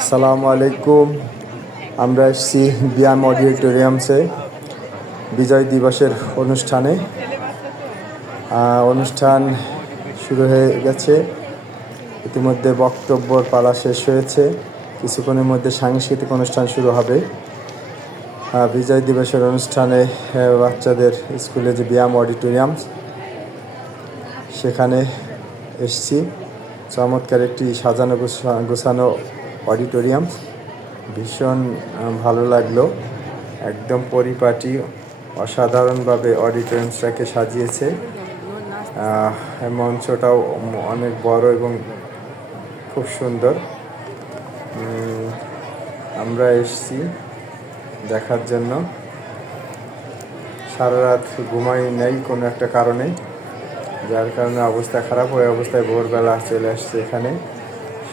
সালামু আলাইকুম। আমরা এসেছি বিয়াম অডিটোরিয়ামসে। বিজয় দিবসের অনুষ্ঠানে। অনুষ্ঠান শুরু হয়ে গেছে। ইতিমধ্যে বক্তব্যর পালা শেষ হয়েছে। কিছুক্ষণের মধ্যে সাংস্কৃতিক অনুষ্ঠান শুরু হবে। বিজয় দিবসের অনুষ্ঠানে বাচ্চাদের স্কুলে যে ব্যায়াম অডিটোরিয়াম সেখানে এসছি। চমৎকার একটি সাজানো গোছা- গোছানো অডিটোরিয়াম ভীষণ ভালো লাগল। একদম পরিপাটি, অসাধারণভাবে অডিটোরিয়ামসটাকে সাজিয়েছে। মঞ্চটাও অনেক বড় এবং খুব সুন্দর। আমরা এসছি দেখার জন্য। সারা রাত ঘুমাই নেই কোনো একটা কারণে। যার কারণে অবস্থা খারাপ ওই অবস্থায় ভোরবেলা চলে আসছে এখানে।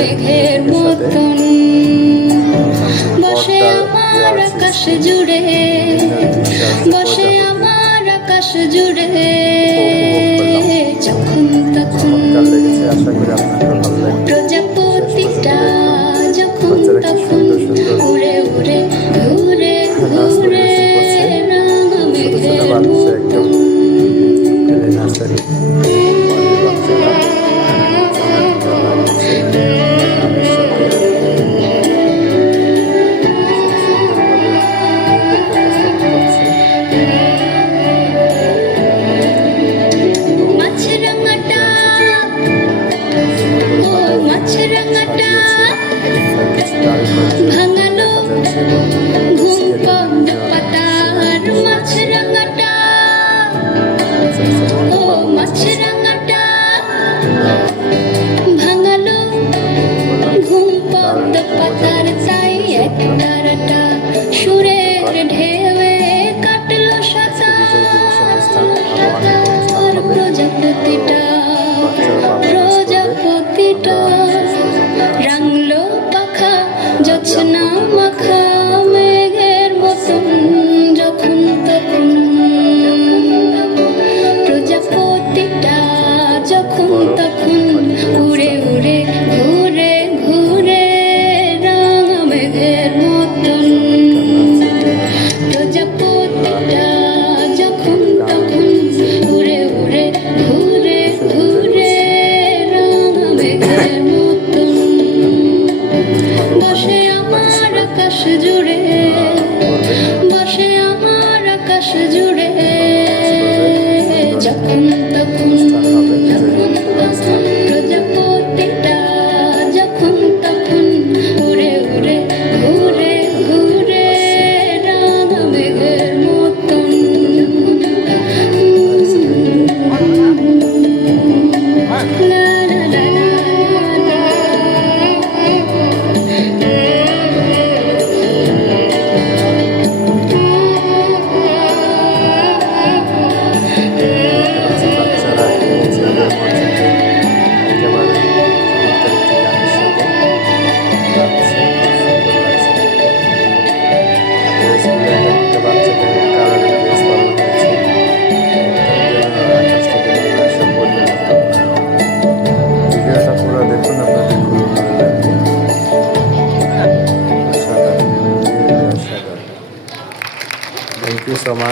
মেঘের মতন। বসে আমার আকাশ জুড়ে, বসে আমার আকাশ জুড়ে, যখন তখন প্রজাপতিটা, যখন তখন Yeah. জুড়ে বসে আমার আকাশ জুড়ে যখন তখন mucho más.